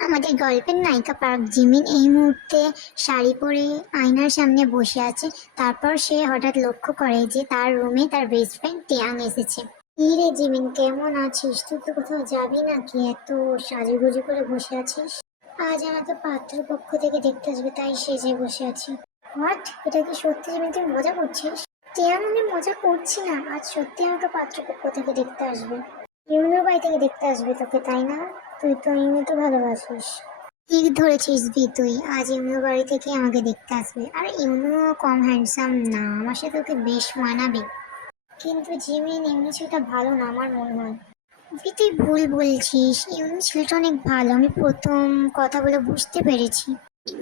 আমাদের গল্পের নায়িকা পার্ক জিমিন এই মুহূর্তে শাড়ি পরে আয়নার সামনে বসে আছে। তারপর সে হঠাৎ লক্ষ্য করে যে তার রুমে তার বেস্ট ফ্রেন্ড টিয়াং এসেছে। কি রে জিমিন, কেমন আছিস? তুই তো কোথাও যাবি নাকি? এত সাজুগুজু করে বসে আছিস। আজ আমাকে পাত্রপক্ষ থেকে দেখতে আসবে, তাই সেজে বসে আছি। হোয়াট? এটা কি সত্যি জিমিন? তুই মজা করছিস? টিয়াং, আমি মজা করছি না। আজ সত্যি আমাকে পাত্রপক্ষ থেকে দেখতে আসবে। ইউনোর বাড়ি থেকে দেখতে আসবে তোকে, তাই না? তুই তো ইউনোকে ভালোবাসিস। ঠিক ধরেছিস ভি, তুই আজ ইউনো বাড়ি থেকে আমাকে দেখতে আসবে। আর ইউনো কম হ্যান্ডসাম না, আমার সাথে ওকে বেশ মানাবে। কিন্তু জিমিন, ইউনো ছেলেটা ভালো না আমার মনে হয়। ভি, তুই ভুল বলছিস। ইউনো ছেলেটা অনেক ভালো, আমি প্রথম কথা বলে বুঝতে পেরেছি।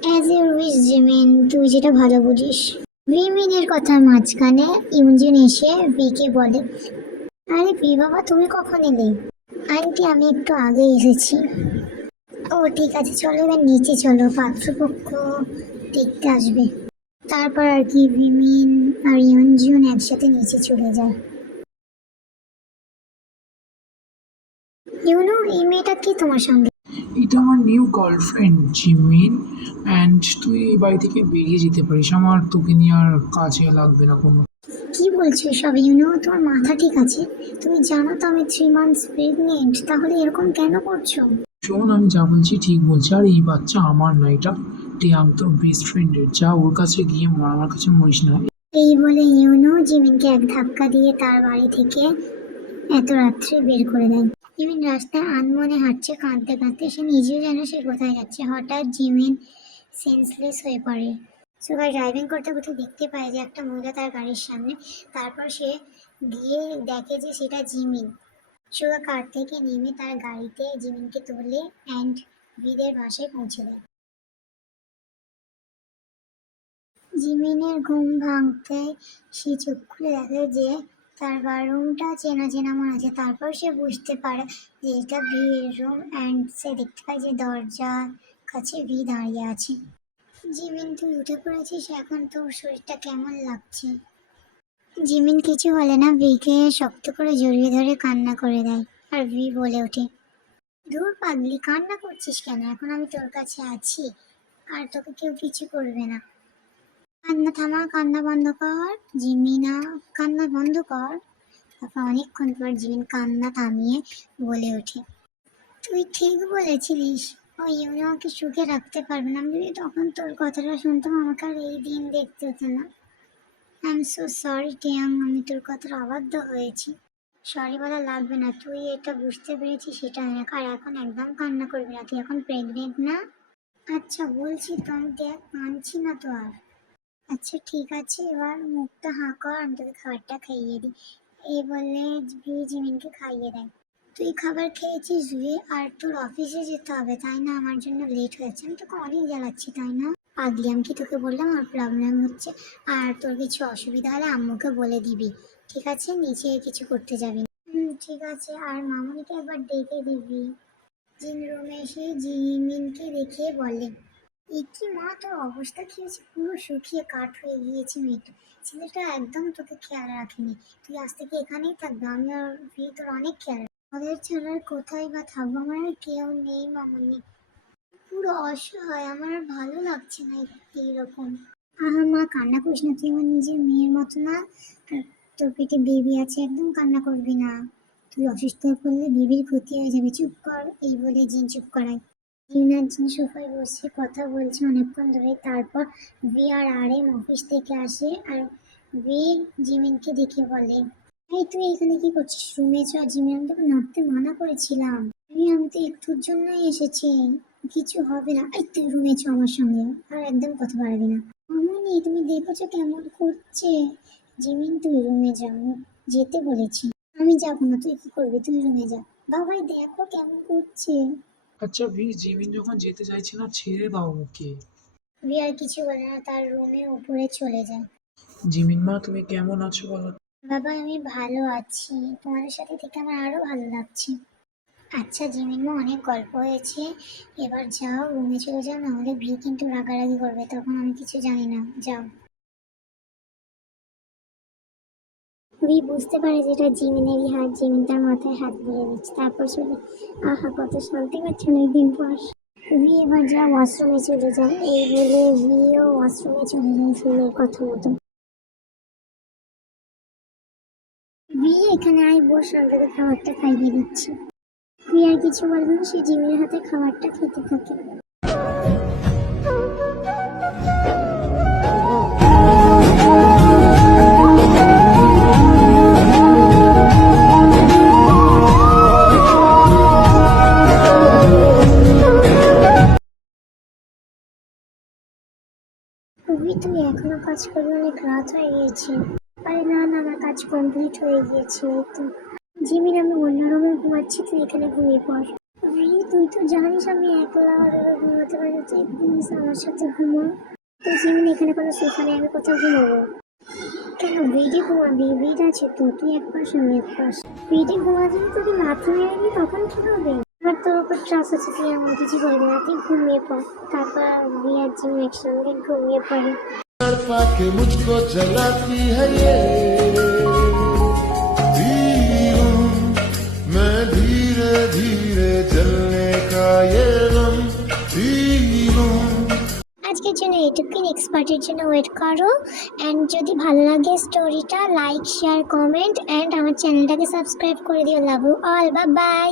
অ্যাজ ইউ উইশ জিমিন, তুই যেটা ভালো বুঝিস। ভি মিনের কথার মাঝখানে ইউজিন এসে ভিকে বলে, আরে ভি বাবা, তুমি কখন এলে? আন্টি, আমি একটু আগে এসেছি। ও ঠিক আছে, চলো এবার নিচে চলো, পাত্রপক্ষ দেখতে আসবে। তারপর আর কি ভিমিন আর ইয়নজিউন একসাথে নিচে চলে যায়। ইউনো, এই মেয়েটা কি তোমার সঙ্গে? এটা আমার নিউ গার্লফ্রেন্ড জিমিন। অ্যান্ড তুই এই বাড়ি থেকে বেরিয়ে যেতে পারিস, আমার তোকে নিয়ে আর কাজে লাগবে না কোনো। কি বলছো সব ইউনো? তোমার মাথা ঠিক আছে? তুমি জানো তো আমি 3 মান্থস প্রেগনেন্ট, তাহলে এরকম কেন করছো? শোন, আমি যা বলছি ঠিক বলছি, আর এই বাচ্চা আমার না, এটা টিয়াং তোর বেস্ট ফ্রেন্ডের। যা ওর কাছে গিয়ে মর, আমার কাছে মরিস না। এই বলে ইউনো জিমিনকে এক ধাক্কা দিয়ে তার বাড়ি থেকে এত রাত্রে বের করে দেয়। জিমিন রাস্তায় আনমনে হাঁটছে, কাঁদতে কাঁদতে। সে নিজেও জানে সে কোথায় যাচ্ছে। হঠাৎ জিমিন সেন্সলেস হয়ে পড়ে। সুগার ড্রাইভিং করতে করতে দেখতে পায় যে একটা মহিলা তার গাড়ির সামনে। তারপর সে গিয়ে দেখে যে সেটা জিমিন। সুগা কার থেকে নেমে তার গাড়িতে জিমিনকে তোলে অ্যান্ড ভিদের বাসায় পৌঁছে দেয়। জিমিনের ঘুম ভাঙতে সে চোখ খুলে দেখে যে তার রুমটা চেনা চেনা মনে আছে। তারপর সে বুঝতে পারে যে এটা ভির রুম অ্যান্ড সে দেখতে পায় যে দরজার কাছে ভি দাঁড়িয়ে আছে। জিমিন, তুই উঠে পড়েছিস এখন? তোর শরীরটা কেমন লাগছে? জিমিন কিছু বলে না, ভিকে শক্ত করে জড়িয়ে ধরে কান্না করে দেয়। আর ভি বলে ওঠে, ধুর পাগলি, কান্না করছিস কেন? এখন আমি তোর কাছে আছি আর তোকে কেউ কিছু করবে না। কান্না থামা, কান্না বন্ধ কর জিমিনা, কান্না বন্ধ কর। তারপর অনেকক্ষণ পর জিমিন কান্না থামিয়ে বলে ওঠে, তুই ঠিক বলেছিলিস। ও ইউনো আমাকে সুখে রাখতে পারবে না। আমি যদি তখন তোর কথাটা শুনতাম, আমাকে আর এই দিন দেখতে হতো না। আই এম সো সরি টিয়াং, আমি তোর কথার অবাধ্য হয়েছি। সরি বলা লাগবে না, তুই এটা বুঝতে পেরেছিস সেটা অনেক। আর এখন একদম কান্না করবি না, তুই এখন প্রেগনেন্ট না? আচ্ছা বলছি তো, আমি দেখ মানছি না তো আর। আচ্ছা ঠিক আছে, এবার মুখটা হাঁ কর, আমি তোকে খাবারটা খাইয়ে দিই। এই বলে ভি জিমিনকে খাইয়ে দেয়। তুই খাবার খেয়েছিস ভি? আর তোর অফিসে যেতে হবে তাই না? আমার জন্য লেট হয়েছে, আমি তোকে অনেক জ্বালাচ্ছি তাই না? পাগলি, আমি কি তোকে বললাম আমার প্রবলেম হচ্ছে? আর তোর কিছু অসুবিধা হলে আম্মুকে বলে দিবি, ঠিক আছে? নিচে কিছু করতে যাবি না। ঠিক আছে। আর মামুনিকে একবার ডেকে দিবি। জিন রুমে এসে জিমিনকে দেখে বলে, এ কি মা, তোর অবস্থা কি হয়েছে? পুরো শুকিয়ে কাঠ হয়ে গিয়েছে মেয়েটা। ছেলেটা একদম তোকে খেয়াল রাখেনি। তুই আজ থেকে এখানেই থাকবে, আমি আর ভি তোর অনেক খেয়াল রাখবো। আমাদের ছাড়া আর কোথায় বা থাকবো? আমার আর কেউ নেই মামুনি। পুরো অসহায়, আমার আর ভালো লাগছে না এইরকম। আহা মা, কান্না করিস না, তুই আমার নিজের মেয়ের মতো না? আর তোর পেটে বেবি আছে, একদম কান্না করবি না। তুই অসুস্থ হয়ে পড়লে বেবির ক্ষতি হয়ে যাবে, চুপ কর। এই বলে জিন চুপ করায়। ইউনার জিন সোফায় বসে কথা বলছে অনেকক্ষণ ধরে। তারপর ভি আর আর এম অফিস থেকে আসে। আর ভি জিমিনকে দেখে বলে, এই তুই এখানে কি করছিস? রুমে চ। জিমিন, আমি তোকে নামতে মানা করেছিলাম। আমি তো একটুর জন্যই এসেছি, কিছু হবে না। এই তুই রুমে চ আমার সঙ্গে, আর একদম কথা বাড়াবি না। মামনি, তুমি দেখেছো কেমন করছে? জিমিন, তুই রুমে যা, আমি যেতে বলেছি। আমি যাবো না, তুই কি করবি? তুই রুমে যা। বাবাই দেখো কেমন করছে। আচ্ছা ভি, জিমিন যখন যেতে চাইছে না, ছেড়ে দাও ওকে। ভি আর কিছু বলে না, তার রুমে উপরে চলে যায়। জিমিন মা, তুমি কেমন আছো বলো? বাবা, আমি ভালো আছি, তোমাদের সাথে থেকে আমার আরো ভালো লাগছে। আচ্ছা জিমিনমা, অনেক গল্প হয়েছে, এবার যাও, রুমে চলে যাও, নাহলে ভি কিন্তু রাগারাগি করবে, তখন আমি কিছু জানি না। যাও। ভি বুঝতে পারে যেটা জিমিনেরই হাত। জিমিন তার মাথায় হাত বুলিয়ে দিচ্ছে, তারপর শুধু আহা, কত শান্তি পাচ্ছে অনেকদিন পর। ভি এবার যা ওয়াশরুমে চলে যায়, এই বলে ভিও ওয়াশরুমে চলে যায় ফোনের কথা মতো। ভি এখানে আয় বস, আমি তোকে খাবারটা খাইয়ে দিচ্ছি। ভি আর কিছু বলবে না, সে জিমিনের হাতে খাবারটা খেতে থাকে। ভি তুমি এখনো কাজ করবে? অনেক রাত হয়ে গিয়েছে। আরে না না, আমার কাজ কমপ্লিট হয়ে গিয়েছে। এই তো জিমিন, আমি অন্য রুমে ঘুমাচ্ছি, তুই এখানে ঘুমিয়ে পড়। ভি তুই তো জানিস আমি একলা রুমে ঘুমাতে পারি, তুই প্লিজ আমার সাথে ঘুমা। তো জিমিন, এখানে কোনো সোফা নেই, আমি কোথাও ঘুমাবো? কেন বেডে ঘুমাবি? বেড আছে তো, তুই এক পাশ আমি এক পাশ। বেডে ঘুমাবি, তোকে লাথি মেরে নি তখন কি হবে? এবার তোর উপর ট্রাস্ট আছে, তুই আমার কিছু করবি না, তুই ঘুমিয়ে পড়। তারপর ভি আর জিমিন একসঙ্গে ঘুমিয়ে পড়ে। पाके मुझको जलाती है ये धीरे, मैं धीरे धीरे जलने का ये गम धीरे। আজকের জন্য এইটুকুই, নেক্সট পার্টের জন্য ওয়েট করো। অ্যান্ড যদি ভালো লাগে স্টোরিটা, লাইক শেয়ার কমেন্ট অ্যান্ড আমার চ্যানেলটাকে সাবস্ক্রাইব করে দিও। Love you all, bye by.